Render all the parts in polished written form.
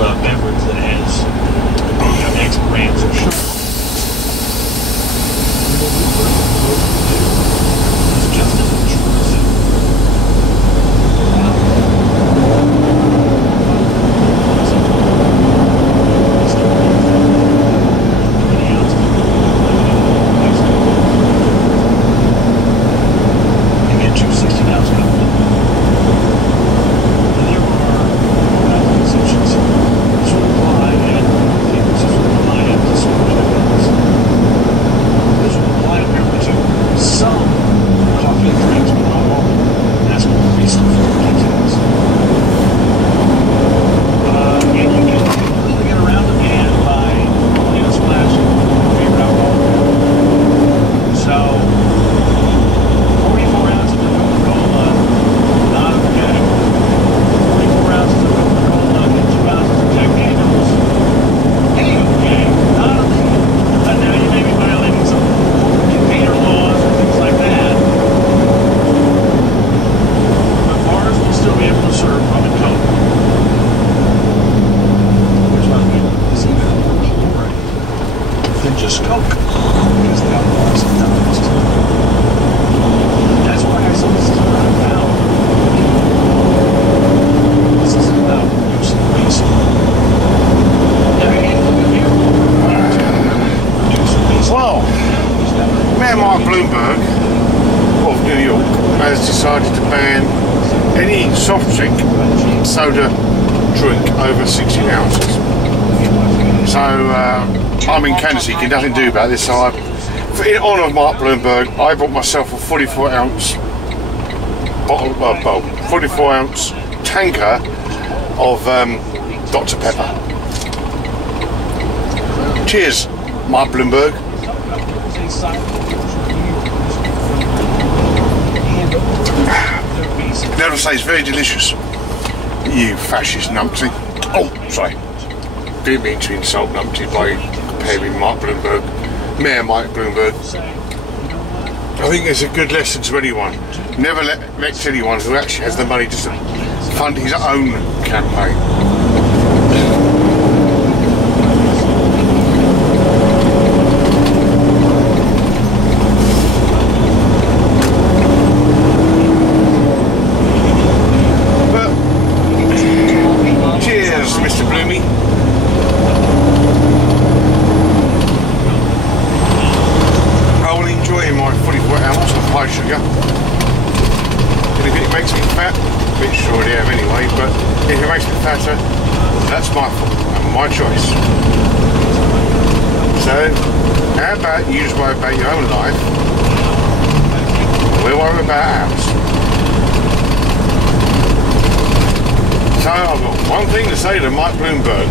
beverage that has X grams of sugar. It's just as intrusive. Mayor Bloomberg of New York has decided to ban any soft drink, soda drink over 16 ounces. So I'm in Kansas, he can nothing do about this. So in honour of Mark Bloomberg, I bought myself a 44 ounce bottle, 44 ounce tanker of Dr. Pepper. Cheers, Mark Bloomberg. Never say it's very delicious. You fascist numpty. Oh, sorry. Didn't mean to insult numpty by comparing Mark Bloomberg, Mayor Mike Bloomberg. I think it's a good lesson to anyone. Never elect anyone who actually has the money to fund his own campaign. Mr. Bloomy. I will enjoy my 44 ounce of high sugar. And if it makes me fat, which I already have anyway, but if it makes me fatter, that's my fault and my choice. So, how about you just worry about your own life? We'll worry about ours. So I've got one thing to say to Mike Bloomberg.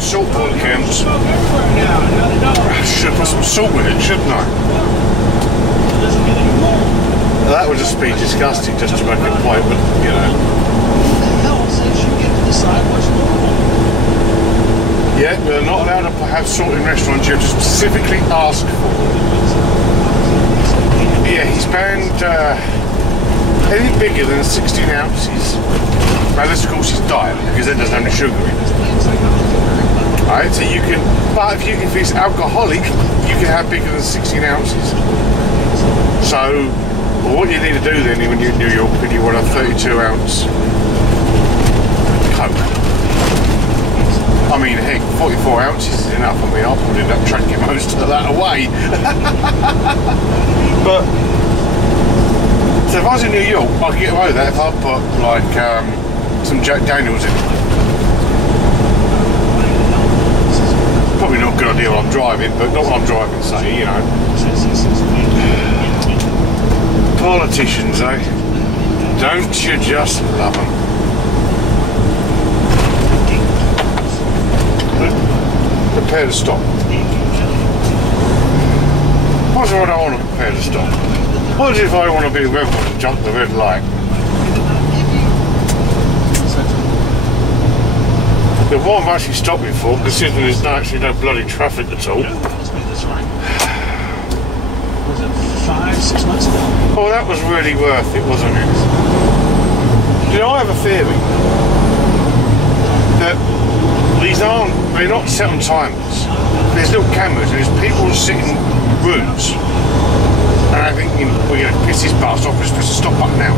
Salt cans. I should have put some salt in it, shouldn't I? That would just be disgusting just to make a point, but you know. Yeah, we're not allowed to have salt in restaurants, you have to specifically ask for it. Yeah, he's banned anything bigger than 16 ounces. Now, this of course is diet because it doesn't have any sugar in it. Right, so you can, but if it's alcoholic, you can have bigger than 16 ounces. So what you need to do then when you're in New York and you want a 32 ounce Coke, I mean, heck, 44 ounces is enough. I mean, I would end up chucking most of that away. But so if I was in New York, I'd get away with that if I put like some Jack Daniels in it. Probably not a good idea while I'm driving, but not while I'm driving, say, you know. Politicians, eh? Don't you just love them? Prepare to stop. What if I don't want to prepare to stop? What if I want to be a rebel and jump the red light? The one I've actually stopped me for, considering there's actually no bloody traffic at all. Was it 5-6 months ago? Oh, that was really worth it, wasn't it? You know, I have a theory that they're not set on timers. There's little cameras and there's people sitting in rooms and I think, you know, we're going to piss his bus off, just press the stop button now.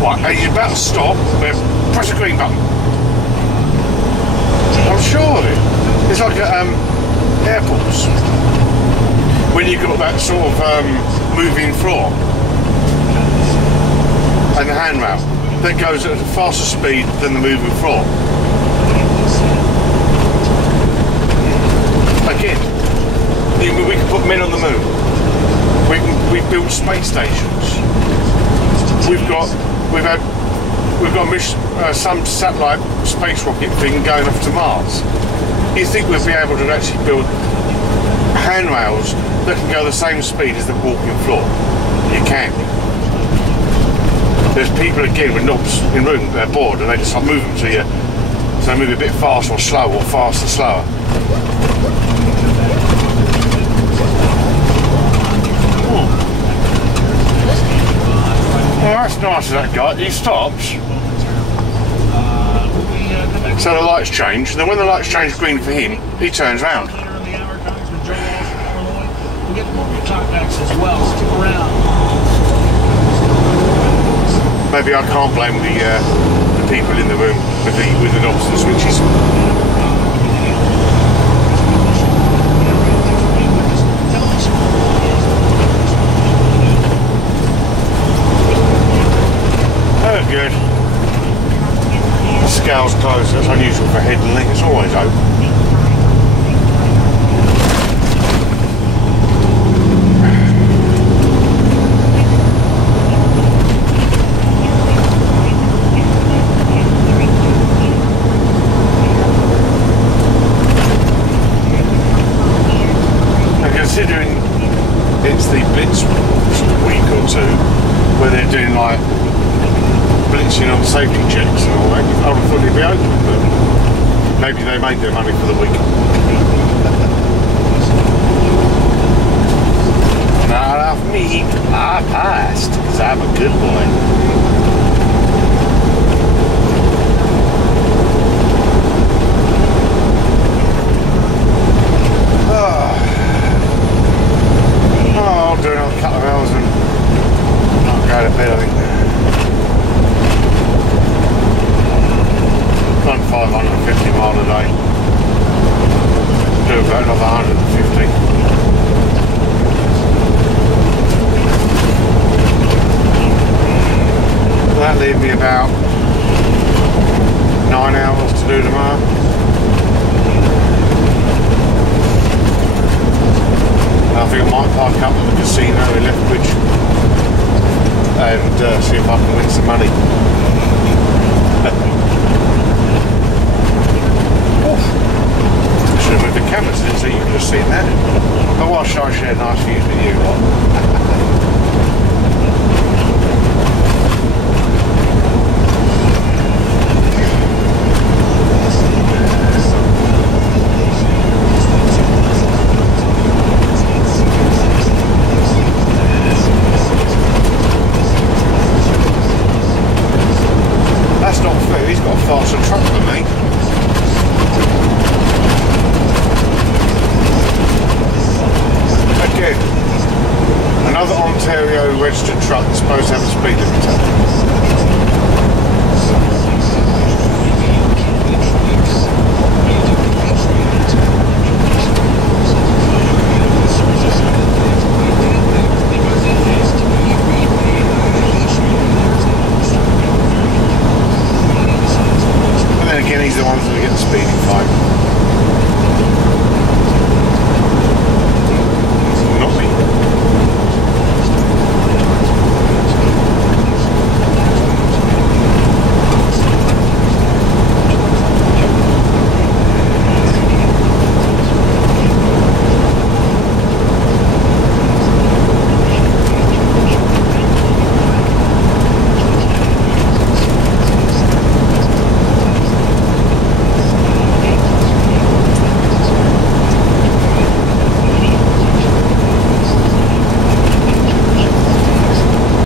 Right, he's about to stop, press the green button. I'm sure of it. It's like at airports when you've got that sort of moving floor and the handrail that goes at a faster speed than the moving floor. Again, we can put men on the moon. We've built space stations. We've got some satellite space rocket thing going off to Mars. You think we'll be able to actually build handrails that can go the same speed as the walking floor? You can. There's people again with knobs in room, they're bored and they just start moving to you. So they move a bit faster or slower or faster, slower. Well, that's nice of that guy. He stops. So the lights change, and then when the lights change green for him, he turns round. Maybe I can't blame the people in the room with the knobs and switches. Oh, good. The scale's closed. That's unusual for head and leg. It's always open. Considering it's the Blitz week or two where they're doing like blitzing on safety checks and all that, I would have thought it'd be open, but maybe they made their money for the week. Not off me, I passed, because I'm a good boy. I'll do another couple of hours and I'll go to bed, I think. Run 550 miles a day. Do about another 150. That'll leave me about 9 hours to do tomorrow. I think I might park up at the casino in Lethbridge and see if I can win some money. I should have moved the cameras in so you could have seen that. But why should I share nice views with you lot? That's not fair, he's got a faster truck than me. again, another Ontario registered truck is supposed to have a speed limiter. And then again, he's the ones that are getting speeding fine.